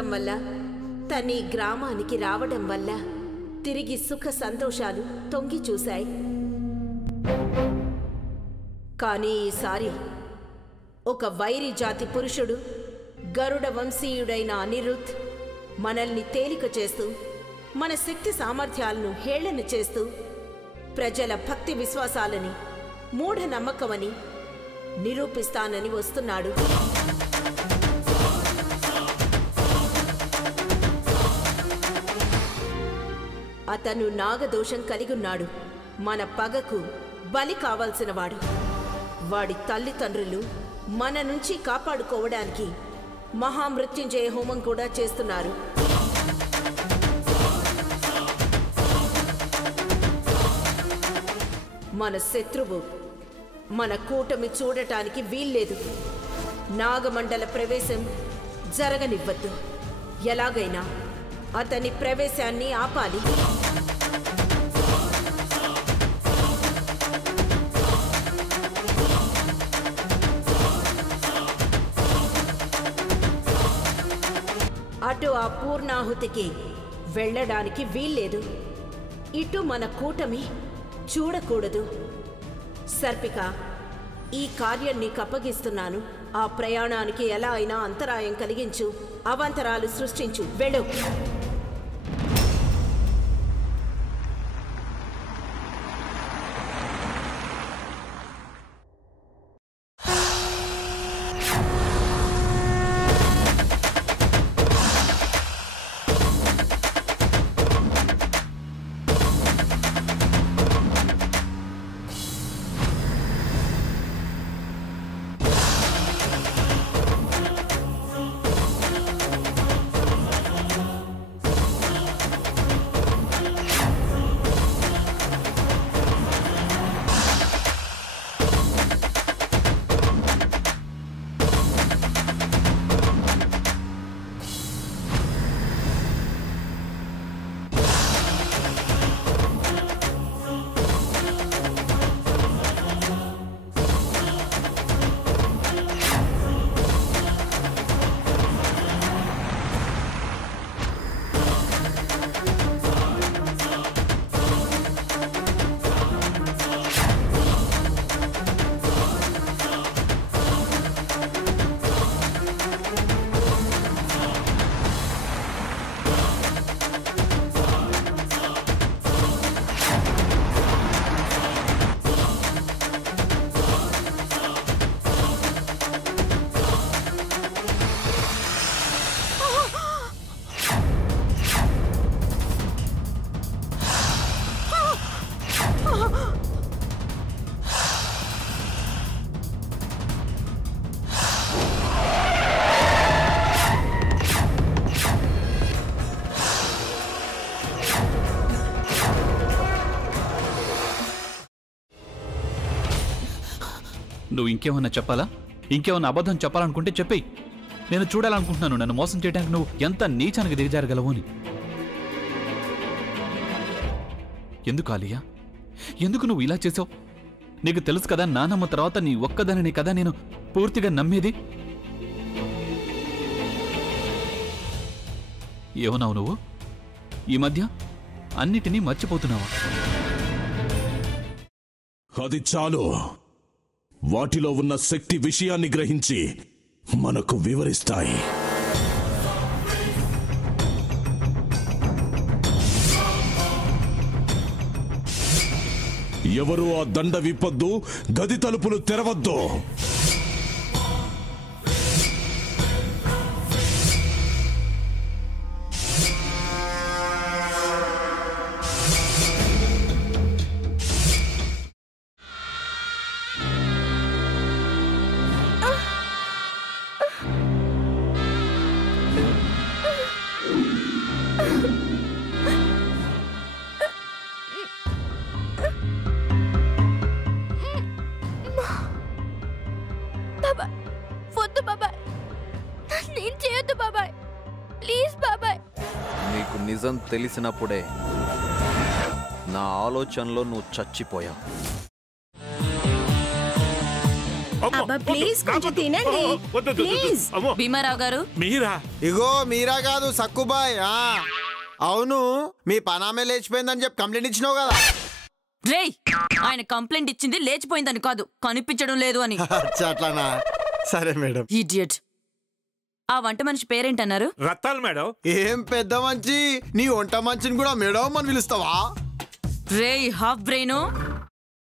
వల్ల తని గ్రామానికి రావడం వల్ల తిరిగి సుఖ సంతోషాలు తొంగి చూశాయి. కానీ ఈసారి ఒక వైరి జాతి పురుషుడు గరుడ వంశీయుడైన అనిరుద్ధ్ మనల్ని తేలిక చేస్తూ మన శక్తి సామర్థ్యాలను హేళన చేస్తూ ప్రజల భక్తి విశ్వాసాలని మూఢనమ్మకమని నిరూపిస్తానని వస్తున్నాడు. అతను నాగదోషం కలిగున్నాడు. మన పగకు బలి కావాల్సినవాడు. వాడి తల్లిదండ్రులు మన నుంచి కాపాడుకోవడానికి మహామృత్యుంజయ హోమం కూడా చేస్తున్నారు. మన శత్రువు మన కూటమి చూడటానికి వీల్లేదు. నాగమండల ప్రవేశం జరగనివ్వద్దు. ఎలాగైనా అతని ప్రవేశాన్ని ఆపాలి. అటు ఆ పూర్ణాహుతికి వెళ్ళడానికి వీల్లేదు. ఇటు మన కూటమి చూడకూడదు. సర్పిక, ఈ కార్యం నీకు అప్పగిస్తున్నాను. ఆ ప్రయాణానికి ఎలా అయినా అంతరాయం కలిగించు, అవాంతరాలు సృష్టించు. వెళ్ళు. నువ్వు ఇంకేమన్నా చెప్పాలా? ఇంకేమన్నా అబద్ధం చెప్పాలనుకుంటే చెప్పేయి. నేను చూడాలనుకుంటున్నాను నన్ను మోసం చేయడానికి నువ్వు ఎంత నీచానికి దిగజారగలవు అని. ఎందుకు ఆలియా, ఎందుకు నువ్వు ఇలా చేసావు? నీకు తెలుసు కదా నానమ్మ తర్వాత నీ ఒక్కదానిని కదా నేను పూర్తిగా నమ్మేది. ఏమన్నావు నువ్వు? ఈ మధ్య అన్నిటినీ మర్చిపోతున్నావా? అది చాలు. వాటిలో ఉన్న శక్తి విషయాన్ని గ్రహించి మనకు వివరిస్తాయి. ఎవరు ఆ దండ విప్పొద్దు, గది తలుపులు తెరవద్దు. నీకు నిజం తెలిసినప్పుడే నా ఆలోచనలో నువ్వు చచ్చిపోయావు. అబ్బా ప్లీజ్ కొంచెం తినండి ప్లీజ్. భీమారావు గారు మీరా? ఇగో మీరా కాదు సక్కుబాయ్. అవును, మీ పనామే లేచిపోయిందని చెప్పి కంప్లైంట్ ఇచ్చినావు కదా. రేయ్, ఆయన కంప్లైంట్ ఇచ్చింది లేచిపోయిందని కాదు, కనిపించడం లేదు అని. అట్లానా? సరే మేడం. ఇడియట్. ఆ వంట మనిషి పేరేంటన్నారు? రత్తాలు మేడం. ఏం పెద్ద మంచి, నీ వంట మంచిని కూడా మేడం అని పిలుస్తావా? రేయ్ హాఫ్ బ్రెయిన్,